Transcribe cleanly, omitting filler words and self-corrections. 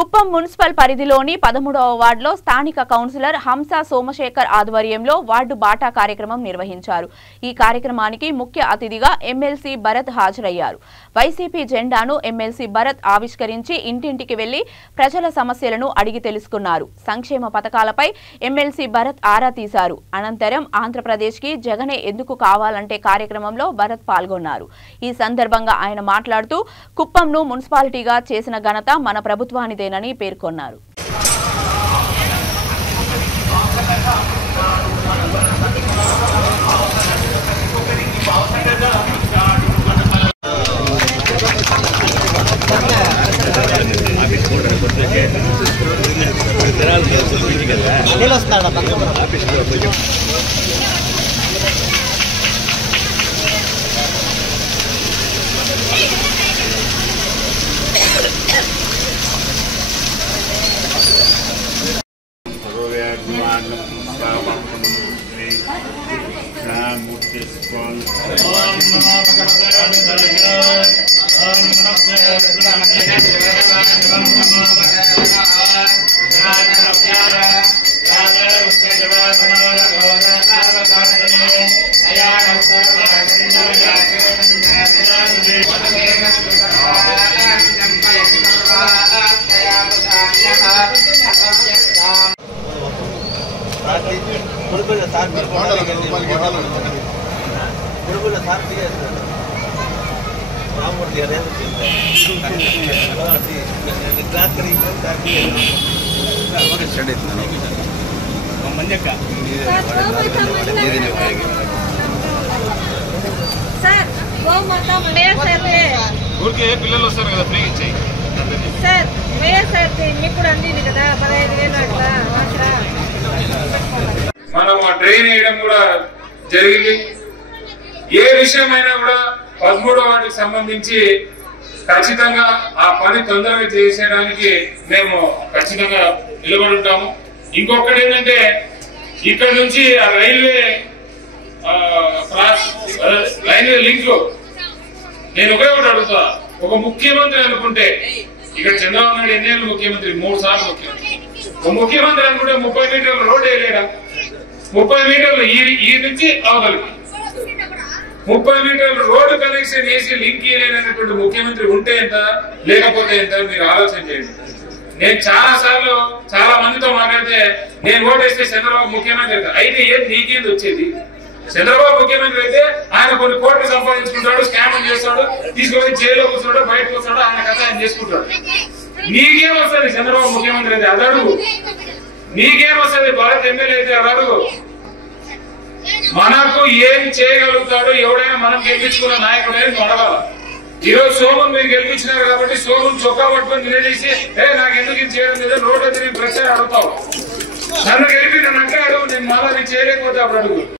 Kuppam municipal పరిధిలోని 13వ వార్డులో స్థానిక కౌన్సిలర్ హంస సోమశేఖర్ ఆధ్వర్యంలో వార్డు బాటా కార్యక్రమం నిర్వహించారు। ఈ కార్యక్రమానికి ముఖ్య అతిథిగా ఎమ్మెల్సీ భరత్ హాజరయ్యారు। వైసీపీ జెండాను ఎమ్మెల్సీ భరత్ ఆవిష్కరించి ఇంటింటికి వెళ్లి ప్రజల సమస్యలను అడిగి తెలుసుకున్నారు। సంక్షేమ పథకాలపై ఎమ్మెల్సీ భరత్ ఆరా తీశారు। అనంతరం ఆంధ్రప్రదేశ్కి జగనే ఎందుకు కావాలంటే కార్యక్రమంలో భరత్ పాల్గొన్నారు। ఈ సందర్భంగా ఆయన మాట్లాడుతూ కుప్పంను మున్సిపాలిటీగా చేసిన ఘనత మన ప్రభుత్వానిదేనని పేర్కొన్నారు। పిల్లలు వస్తారు కదా ఫ్రీ ఇచ్చేయి సార్ ఇప్పుడు అందింది కదా 15,000 అట్లా మనం ఆ ట్రైన్ వేయడం కూడా జరిగింది। ఏ విషయమైనా కూడా 13వ వార్డుకి సంబంధించి ఖచ్చితంగా ఆ పని తొందరగా చేసేయడానికి మేము ఖచ్చితంగా నిలబడి ఉంటాము। ఇంకొకటి ఏంటంటే ఇక్కడ నుంచి ఆ రైల్వే లింక్ నేను ఒకే ఒకటి అడుగుతా, ఒక ముఖ్యమంత్రి అనుకుంటే ఇక్కడ చంద్రబాబు నాయుడు ఎన్నేళ్ళు ముఖ్యమంత్రి, 3 సార్లు ముఖ్యమంత్రి, ఒక ముఖ్యమంత్రి అనుకుంటే 30 మీటర్ల రోడ్డు వేయలేడా? 30 మీటర్లు ఈ నుంచి అవతలకి 30 మీటర్ల రోడ్డు కనెక్షన్ వేసి లింక్ వేయలేనటువంటి ముఖ్యమంత్రి ఉంటే ఎంత, లేకపోతే ఎంత మీరు ఆలోచన చేయండి। నేను చాలా సార్లు చాలా మందితో మాట్లాడితే నేను ఓటేస్తే చంద్రబాబు ముఖ్యమంత్రి అయితే ఏం నీకేంది వచ్చేది? చంద్రబాబు ముఖ్యమంత్రి అయితే ఆయన కొన్ని కోట్లు సంపాదించుకుంటాడు, స్కామ్ చేస్తాడు, తీసుకుపోయి జైల్లో కూర్చుంటాడు, బయటకు వస్తాడు, ఆయన కథ ఆయన చేసుకుంటాడు। నీకేం వస్తుంది చంద్రబాబు ముఖ్యమంత్రి అయితే అది అడుగు, నీకేం వస్తుంది భారత్ ఎమ్మెల్యే అయితే అది అడుగు। మనకు ఏం చేయగలుగుతాడు ఎవడైనా మనం గెలిపించుకున్న నాయకుడే అడగాల। ఈరోజు సోమన్ మీరు గెలిపించినారు కాబట్టి సోమన్ చొక్కా పట్టుకొని నిలదీసి నాకు ఎందుకు ఇది చేయడం లేదా రోడ్డు తిరిగి ప్రచారం అడుగుతావు, నన్ను గెలిపి నన్ను అంటే అడుగు, నేను మళ్ళీ చేయలేకపోతే అప్పుడు అడుగు।